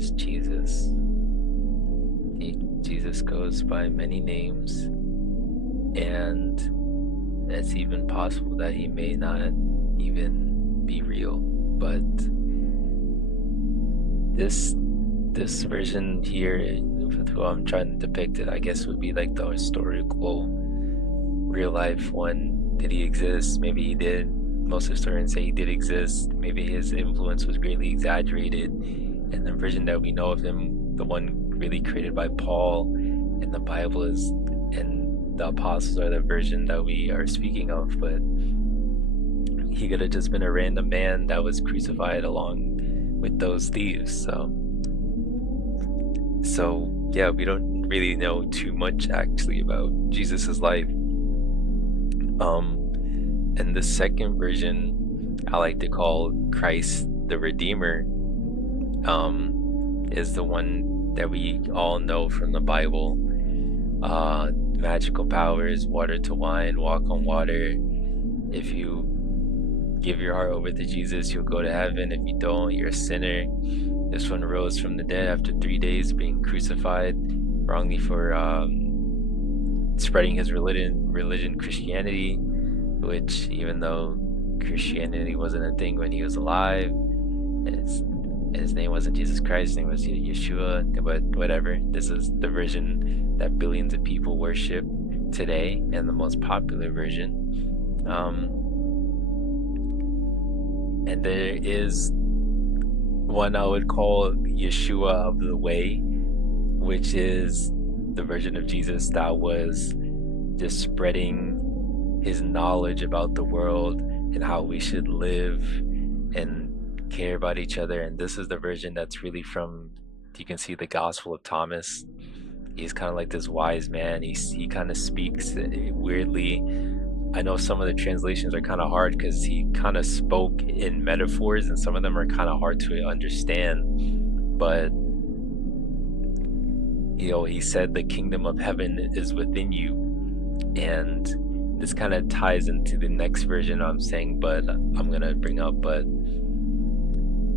is Jesus. Jesus goes by many names, and it's even possible that he may not even be real. But this version here, who I'm trying to depict it, I guess would be like the historical, real life one. Did he exist? Maybe he did. Most historians say he did exist. Maybe his influence was greatly exaggerated. And the version that we know of him, the one really created by Paul in the Bible, is, and the apostles are the version that we are speaking of. But he could have just been a random man that was crucified along with those thieves. So yeah, we don't really know too much actually about Jesus's life. And the second version, I like to call Christ the Redeemer, is the one that we all know from the Bible. Magical powers, water to wine, walk on water. If you give your heart over to Jesus, you'll go to heaven. If you don't, you're a sinner. This one rose from the dead after 3 days being crucified wrongly for spreading his religion, Christianity, which, even though Christianity wasn't a thing when he was alive, and his name wasn't Jesus Christ, his name was Yeshua, but whatever. This is the version that billions of people worship today, and the most popular version. And there is one I would call Yeshua of the Way, which is the version of Jesus that was just spreading his knowledge about the world and how we should live and care about each other. And this is the version that's really from, you can see the Gospel of Thomas. He's kind of like this wise man. He kind of speaks weirdly. I know some of the translations are kind of hard because he kind of spoke in metaphors, and some of them are kind of hard to understand. But he said the kingdom of heaven is within you, and this kind of ties into the next version I'm saying, but I'm gonna bring up. But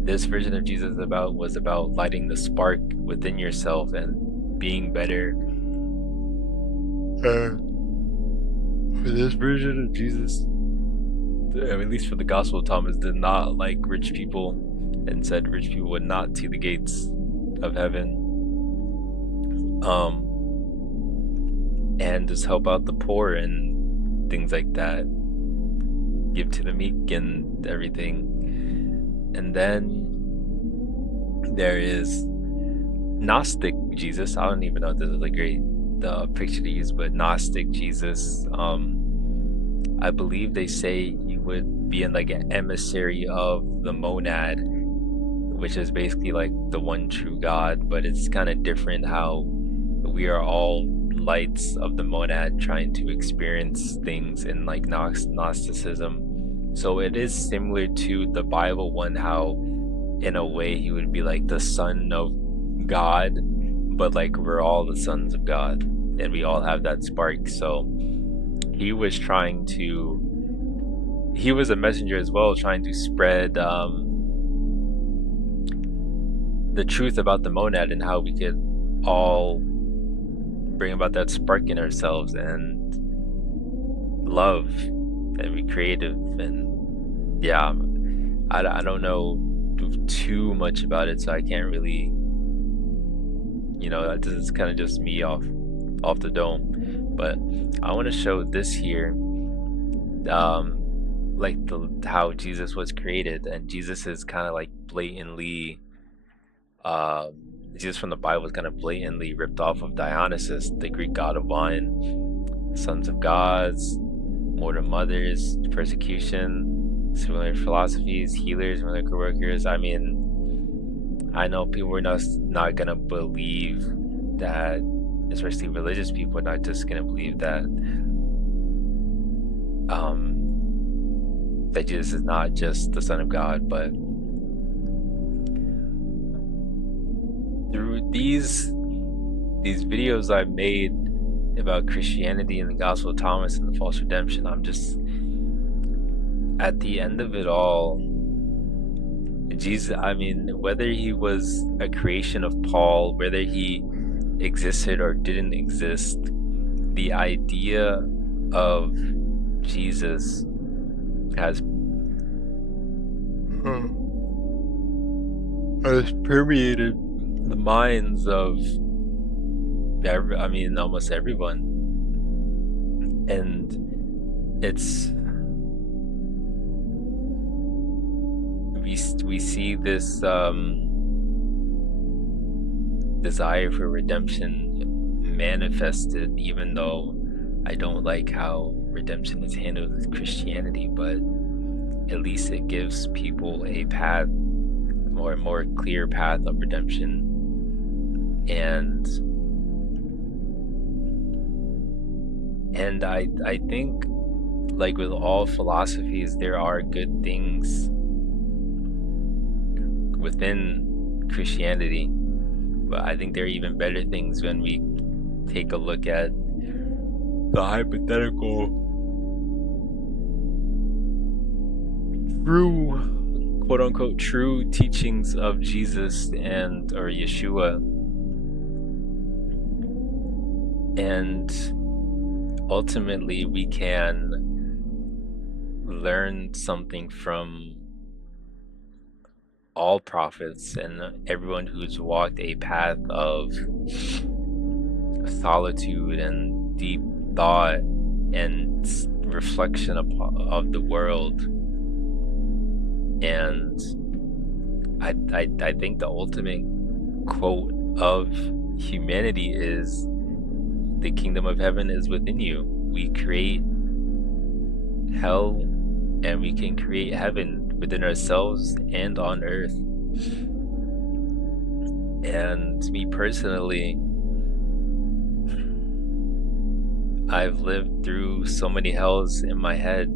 this version of Jesus was about lighting the spark within yourself and being better. For this version of Jesus, at least for the Gospel of Thomas, did not like rich people and said rich people would not see the gates of heaven. And just help out the poor and things like that. Give to the meek and everything. And then there is Gnostic Jesus. I don't even know if this is a great picture to use, but Gnostic Jesus, I believe they say he would be in like an emissary of the monad, which is basically like the one true God, but it's kind of different how we are all lights of the monad trying to experience things in like Gnosticism. So it is similar to the Bible one, how in a way he would be like the son of God, but like we're all the sons of God and we all have that spark. So he was a messenger as well, trying to spread the truth about the monad and how we could all bring about that spark in ourselves and love and be creative. And yeah, I don't know too much about it, so I can't really, this is kind of just me off the dome. But I want to show this here, like how Jesus was created. And Jesus is kind of like blatantly Jesus from the Bible is kind of blatantly ripped off of Dionysus, the Greek god of wine. Sons of gods, mortal mothers, persecution, similar philosophies, healers, miracle workers. I mean, I know people are not gonna believe that, especially religious people are not just gonna believe that that Jesus is not just the Son of God, but through these videos I've made about Christianity and the Gospel of Thomas and the false redemption, I'm just, at the end of it all, Jesus, I mean, whether he was a creation of Paul, whether he existed or didn't exist, the idea of Jesus has has permeated the minds of almost everyone. And it's we see this desire for redemption manifested, even though I don't like how redemption is handled with Christianity, but at least it gives people a path, more clear path of redemption. And I think, like with all philosophies, there are good things within Christianity, but I think there are even better things when we take a look at the hypothetical true, quote unquote, true teachings of Jesus or Yeshua. And ultimately we can learn something from all prophets and everyone who's walked a path of solitude and deep thought and reflection of the world. And I think the ultimate quote of humanity is, the kingdom of heaven is within you. We create hell and we can create heaven within ourselves and on earth. And me personally, I've lived through so many hells in my head,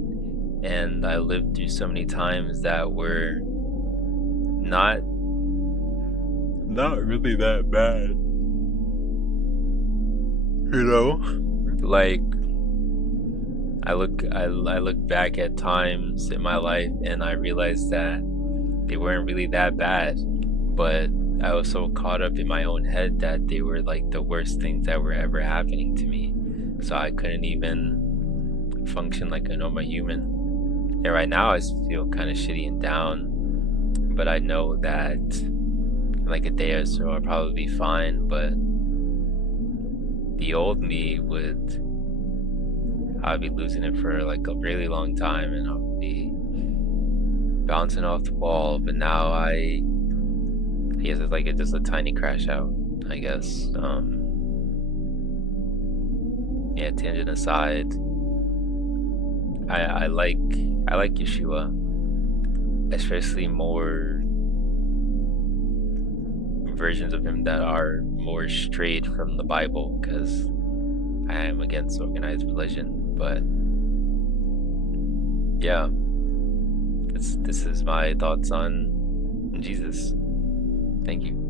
and I lived through so many times that were not really that bad. You know? Like, I look back at times in my life and I realized that they weren't really that bad, but I was so caught up in my own head that they were like the worst things that were ever happening to me. So I couldn't even function like a normal human. And right now I feel kind of shitty and down, but I know that in like a day or so I'll probably be fine. But the old me I'll be losing it for like a really long time, and I'll be bouncing off the wall. But now I guess it's like just a tiny crash out, I guess. Yeah, tangent aside, I like Yeshua, especially more versions of him that are more straight from the Bible, because I am against organized religion. But yeah, this is my thoughts on Jesus. Thank you.